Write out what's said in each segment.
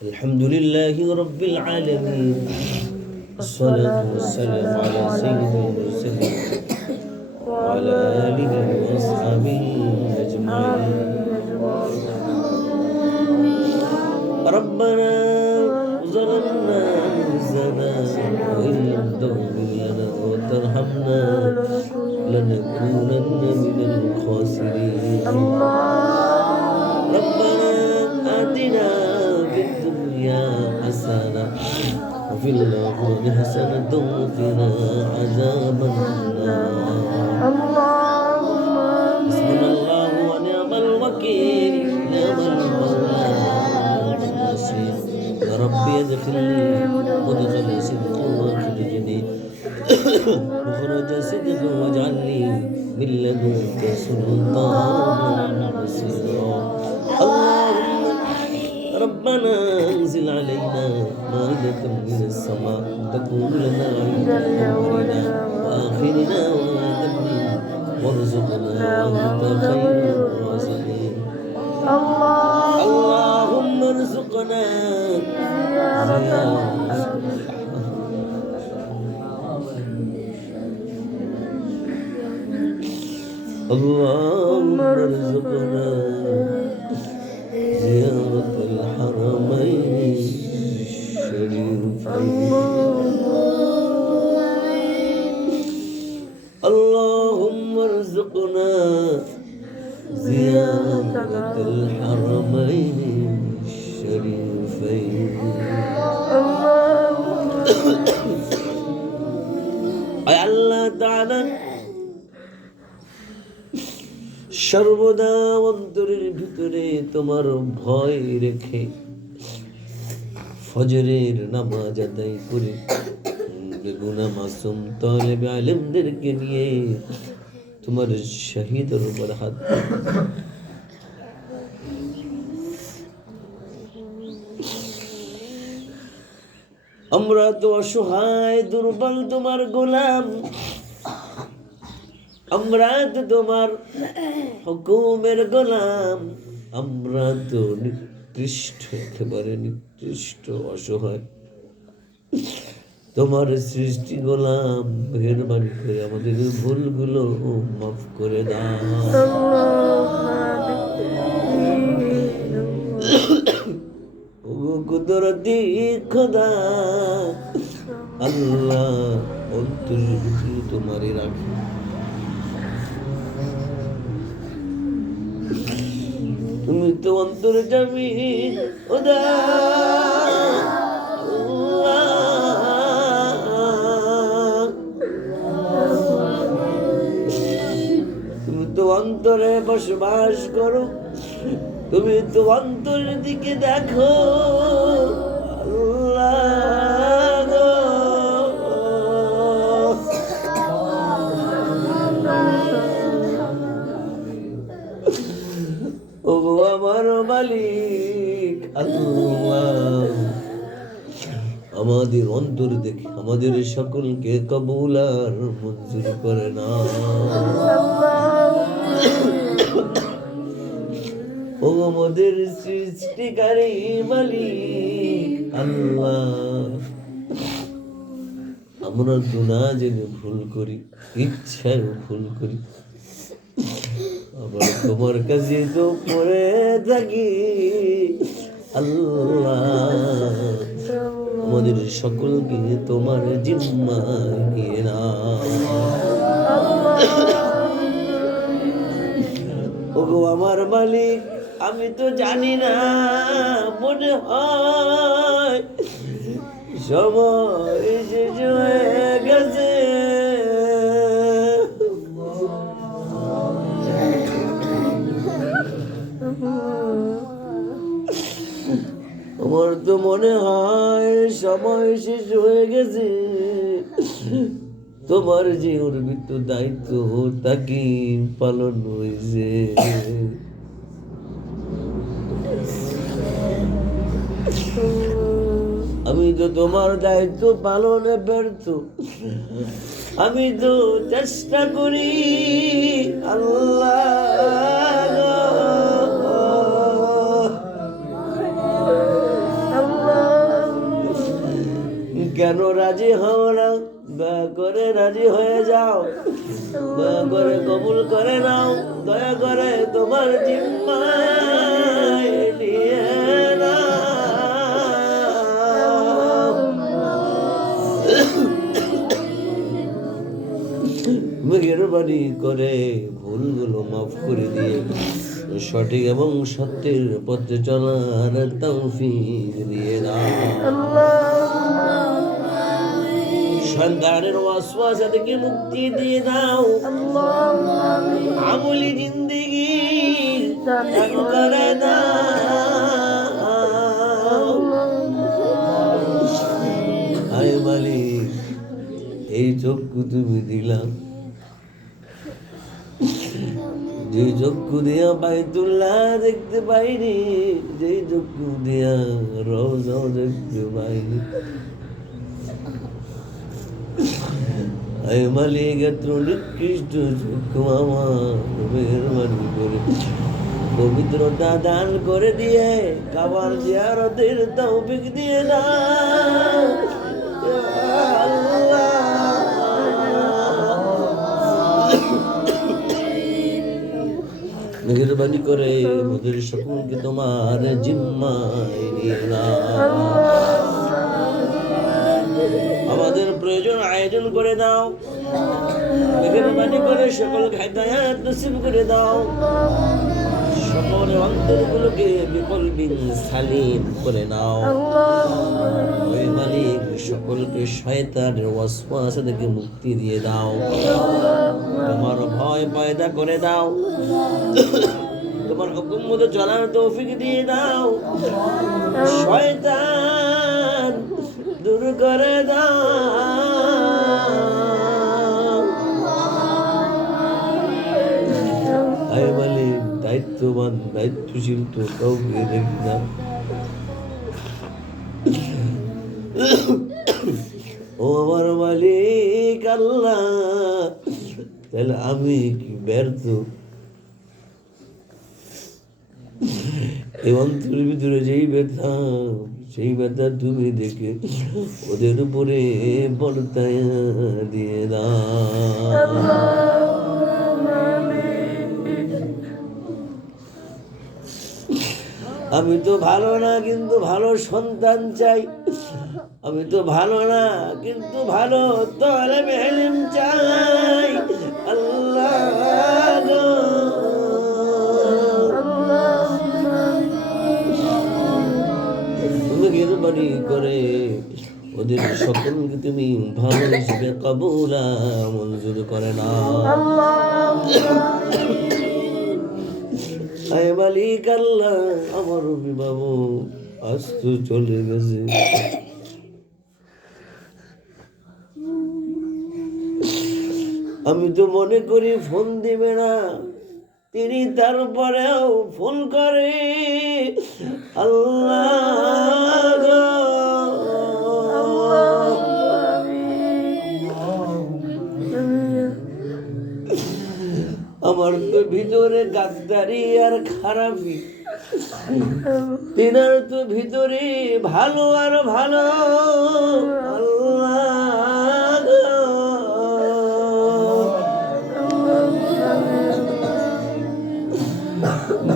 الحمد لله رب العالمين، الصلاة والسلام على سيد المرسلين وعلى آله وأصحابه أجمعين. ربنا ظلمنا أنفسنا وإن لم تغفر لنا وترحمنا لنكونن من الخاسرين. ربنا آتنا في الدنيا حسنة وفي الآخرة حسنة وقنا عذاب النار. حسبنا الله ونعم الوكيل، نعم المولى ونعم النصير. يا ربي ادخلني مدخل صدق واخرجني مخرج صدق واجعلني من لدنك سلطانا نصيرا. اللهم ربنا انزل علينا مائدة من السماء تكون لنا عيدا أولنا وآخرنا وآية منا وارزقنا وأنت خير الرازقين. اللهم ارزقنا اللهم ارزقنا زيارة الحرمين الشريفين. اللهم ارزقنا زيارة الحرمين الشريفين. আয় আল্লাহ তাআলা সর্বদা অন্তরের ভিতরে তোমার ভয় রেখে ফজরের নামাজ আদায় করে বেগুনা মাসুম তালেবে আলেমদেরকে নিয়ে তোমার শহীদের উপর হাত আমরা তো অসহায় দুর্বল তোমার গোলাম, আমরা তো তোমার হুকুমের গোলাম, আমরা তো নিকৃষ্ট, একেবারে নিকৃষ্ট অসহায় তোমার সৃষ্টি গোলাম। মেহেরবানি করে আমাদের ভুলগুলো মাফ করে দাও। কুদরতি খোদা আল্লাহ, অন্তরের ভিতরে তোমারই রাখি। তুমি তো অন্তরে যাবি ওদা, তুমি তো অন্তরে বসবাস করো, তুমি তো অন্তরের দিকে দেখো আল্লাহ। ও আমার মালিক আল্লাহ, আমাদের অন্তর দেখে আমাদের সকলকে কবুল আর মঞ্জুর করে না। ও আমাদের সৃষ্টিকারী মালিক আল্লাহ, আমরা তো না জেনে ভুল করি, ইচ্ছায় ভুল করি, আবার তোমার কাছে তো পড়ে থাকি আল্লাহ। আমাদের সকলকে তোমার জিম্মায় নিয়ে নাও। ওগো আমার মালিক, আমি তো জানি না, মনে হয় সময় শেষ হয়ে গেছে। আমার তো মনে হয় সময় শেষ হয়ে গেছে। তোমার যে অর্পিত দায়িত্ব তা কি পালন হয়েছে? আমি তো তোমার দায়িত্ব পালনে ব্যর্থ। আমি তো চেষ্টা করি আল্লাহ, কেন রাজি হও না? দয়া করে রাজি হয়ে যাও, দয়া করে কবুল করে নাও, দয়া করে তোমার জিম্মায় নিয়ে নাও। মেহেরবানি করে ভুলগুলো মাফ করে দিয়ে সঠিক এবং সত্যের পথে চলার তৌফিক দিয়ে দাও। সন্তানের ওয়াসওয়াসা থেকে মুক্তি দিয়ে দাও। আমলি জিন্দেগি দান করে দাও। আয় মালিক, এই চক্ষু তুমি দিলাম, যে চক্ষু দিয়া বাইতুল্লাহ দেখতে পাইনি, যে চক্ষু দিয়া রওজা দেখতে পাইনি, আয় মালিক এত নিকৃষ্ট চক্ষু আমার মেহেরবানি করে পবিত্রতা দান করে দিয়ে কাবার জিয়ারতের তৌফিক দিয়ে দাও। মেহেরবানি করে আমাদের সকলকে তোমার জিম্মায় নিয়ে নাও। আমাদের প্রয়োজন আয়োজন করে দাও, মেহেরবানি করে সকলকে হিদায়াত নসিব করে দাও, সকল অন্তরগুলোকে বিকলবিন সালিম করে নাও। ওই মালিক সকলকে শয়তানের ওয়াসওয়াসা থেকে মুক্তি দিয়ে দাও, তোমার ভয় পয়দা করে দাও, তোমার হুকুম মতো চলার তৌফিক দিয়ে দাও, শয়তান দূর করে দাও। আয় মালিক দায়িত্ববান দায়িত্বশীল তো কাউকে দেখি না। ও আমার মালিক আল্লাহ, তাহলে আমি কি ব্যর্থ? এই অন্তরের ভিতরে যেই ব্যথা, সেই ব্যথা তুমি দেখে ওদের উপরে বর্তায়া দিয়ে দাও। আমি তো ভালো না কিন্তু ভালো সন্তান চাই, আমি তো ভালো না কিন্তু ভালো তালেবে ইলম চাই। আল্লাহ মেহেরবানি করে ওদের সকলকে তুমি ভালো হিসেবে কবুল মঞ্জুর করে নাও। আয় মালিক আল্লাহ, আমার অভিভাবক আজ তো চলে গেছে, আমি তো মনে করি ফোন দিবে না, তিনি তারপরেও ফোন করে। আল্লাহ আমার তো ভিতরে গাদ্দারি আর খারাপি, তিনার তো ভিতরে ভালো আর ভালো।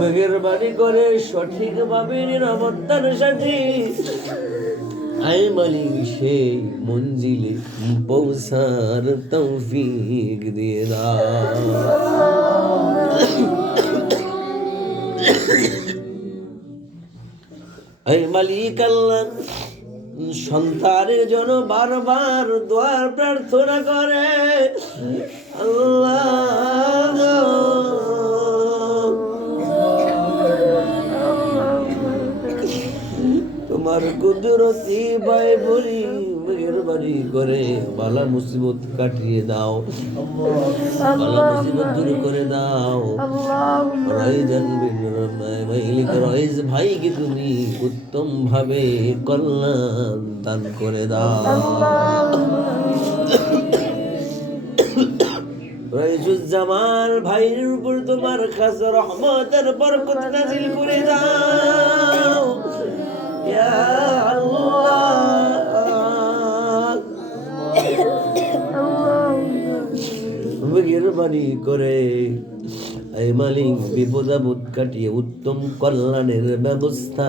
মেহেরবানি করে সঠিকভাবে নিরাপত্তার সাথে আয় মালিক সেই মঞ্জিলে পৌঁছার তৌফিক দিয়ে দাও। আয় মালিক আল্লাহ, সন্তানের জন্য বারবার দোয়ার প্রার্থনা করে। আল্লাহ তোমার কুদরতি ভাই বলি মেহেরবানি করে বালা মুসিবত কাটিয়ে দাও, বালা মুসিবত দূর করে দাও। রইজ ভাইকে তুমি উত্তম ভাবে কল্যাণ দান করে দাও। রইজুজ্জামান ভাইয়ের উপর তোমার খাস রহমতের বরকত নাযিল করে দাও। ইয়া আল্লাহ মেহরবানি করে এই মালিক বিপদ আপদ কাটিয়ে উত্তম কল্যাণের ব্যবস্থা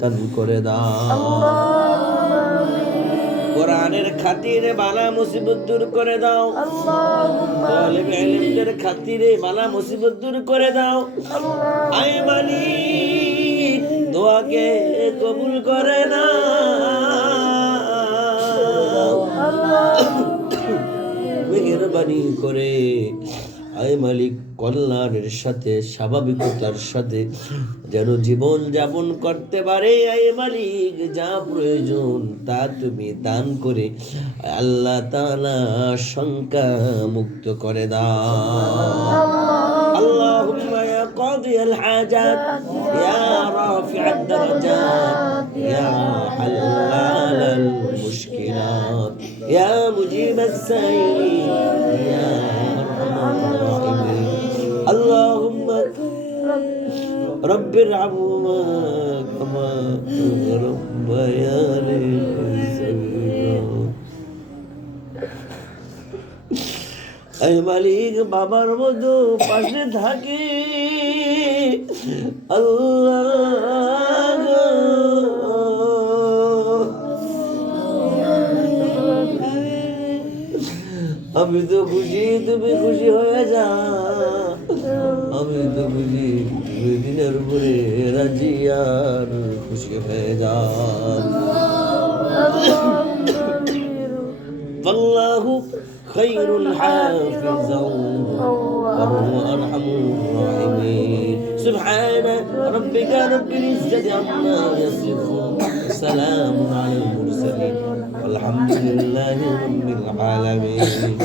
দান করে দাও। কোরআনের খাতিরে বালা মুসিবত দূর করে দাও। তালিবে ইলমদের খাতিরে বালা মুসিবত দূর করে দাও। আই মালিক দোয়াকে কবুল করে নাও। মেহরবানি করে আয় মালিক কল্যাণের সাথে স্বাভাবিকতার সাথে যেন জীবন যাপন করতে পারে। আয় মালিক যা প্রয়োজন তা তুমি দান করে আল্লাহ তাআলা শঙ্কা মুক্ত করে দাও। আল্লাহুম্মা ইয়া কাদিয়াল হাজাত ইয়া রাফিআদ দারাজাত ইয়া হাল্লালাল মুশকিলাত ইয়া মুজিবাস সাইলিন ইয়া اللهم رب ارحمهما كما ربياني صغيرا। এই মালিক বাবার মতো পাশে থাকে আল্লাহ। আমি তো খুশি তুমি খুশি হয়ে যা। আমি তো খুশি তুমি দিনের উপরে রাজি আর খুশি হয়ে যা। فالله خير حافظا وهو أرحم الراحمين. سبحان ربك رب العزة عما يصفون وسلام على المرسلين والحمد لله رب العالمين.